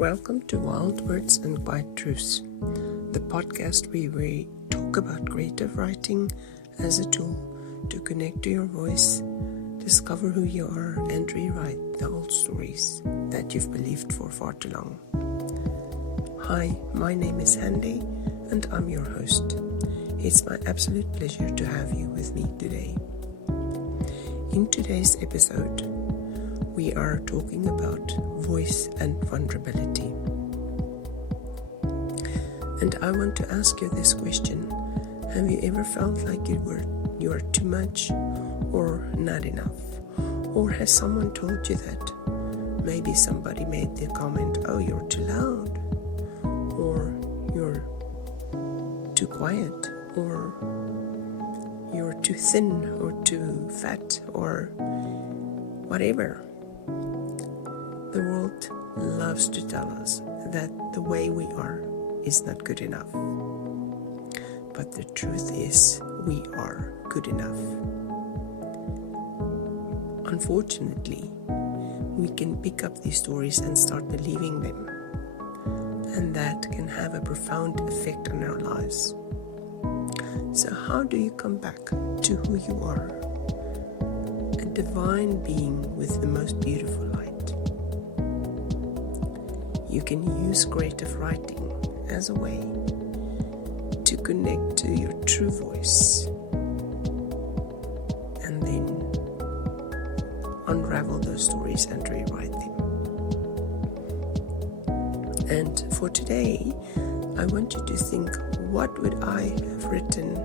Welcome to Wild Words and Quiet Truths, the podcast where we talk about creative writing as a tool to connect to your voice, discover who you are, and rewrite the old stories that you've believed for far too long. Hi, my name is Handy, and I'm your host. It's my absolute pleasure to have you with me today. In today's episode, we are talking about voice and vulnerability. And I want to ask you this question. Have you ever felt like you are too much or not enough? Or has someone told you that? Maybe somebody made the comment, "Oh, you're too loud," or "You're too quiet," or "You're too thin," or "too fat," or whatever. The world loves to tell us that the way we are is not good enough. But the truth is, we are good enough. Unfortunately, we can pick up these stories and start believing them. And that can have a profound effect on our lives. So how do you come back to who you are? A divine being with the most beautiful light. You can use creative writing as a way to connect to your true voice and then unravel those stories and rewrite them. And for today, I want you to think, what would I have written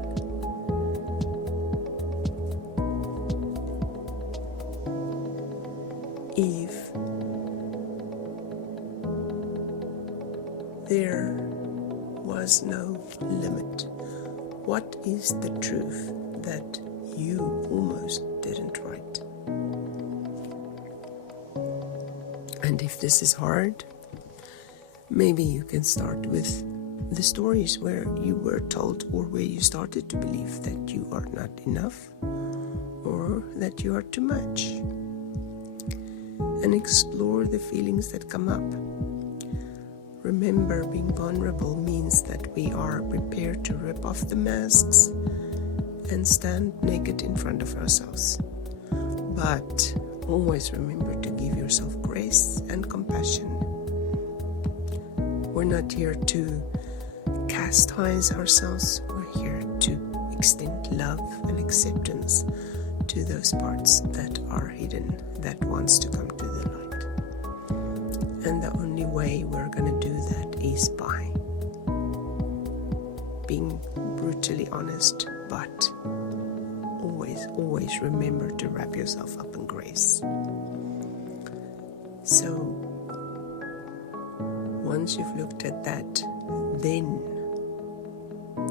if there was no limit? What is the truth that you almost didn't write? And if this is hard, maybe you can start with the stories where you were told or where you started to believe that you are not enough or that you are too much. And explore the feelings that come up. Remember, being vulnerable means that we are prepared to rip off the masks and stand naked in front of ourselves. But always remember to give yourself grace and compassion. We're not here to chastise ourselves. We're here to extend love and acceptance to those parts that are hidden, that wants to come to the light. And the only way we're going to do that is by being brutally honest, but always remember to wrap yourself up in grace. So, once you've looked at that, then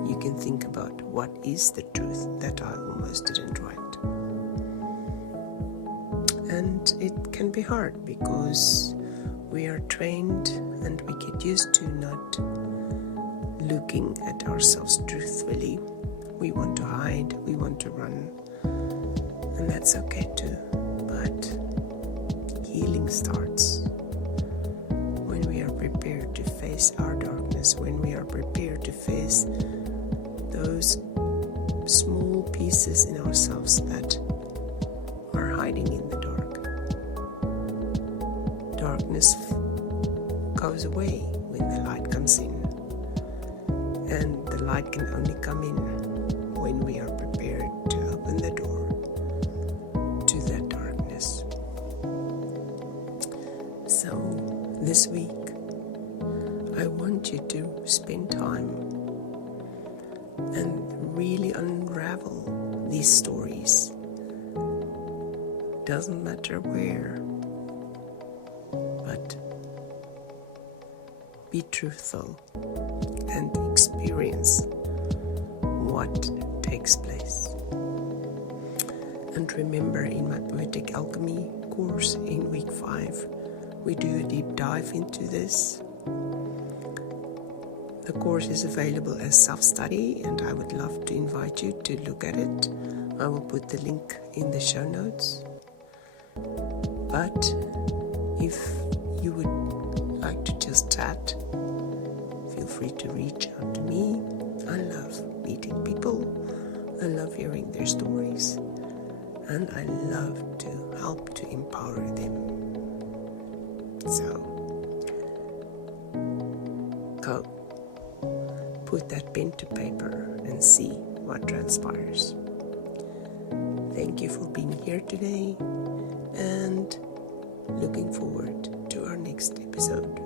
you can think about what is the truth that I almost didn't write. And it can be hard because we are trained and we get used to not looking at ourselves truthfully. We want to hide, we want to run, and that's okay too. But healing starts when we are prepared to face our darkness, when we are prepared to face those small pieces in ourselves that are hiding in the dark. Darkness goes away when the light comes in, and the light can only come in when we are prepared to open the door to that darkness. So this week I want you to spend time and really unravel these stories. Doesn't matter where, but be truthful and experience what takes place. And remember, in my Poetic Alchemy course in week 5, we do a deep dive into this. The course is available as self-study, and I would love to invite you to look at it. I will put the link in the show notes. But if you would like to just chat. Feel free to reach out to me. I love meeting people. I love hearing their stories. And I love to help to empower them. So, go. Put that pen to paper and see what transpires. Thank you for being here today and looking forward to our next episode.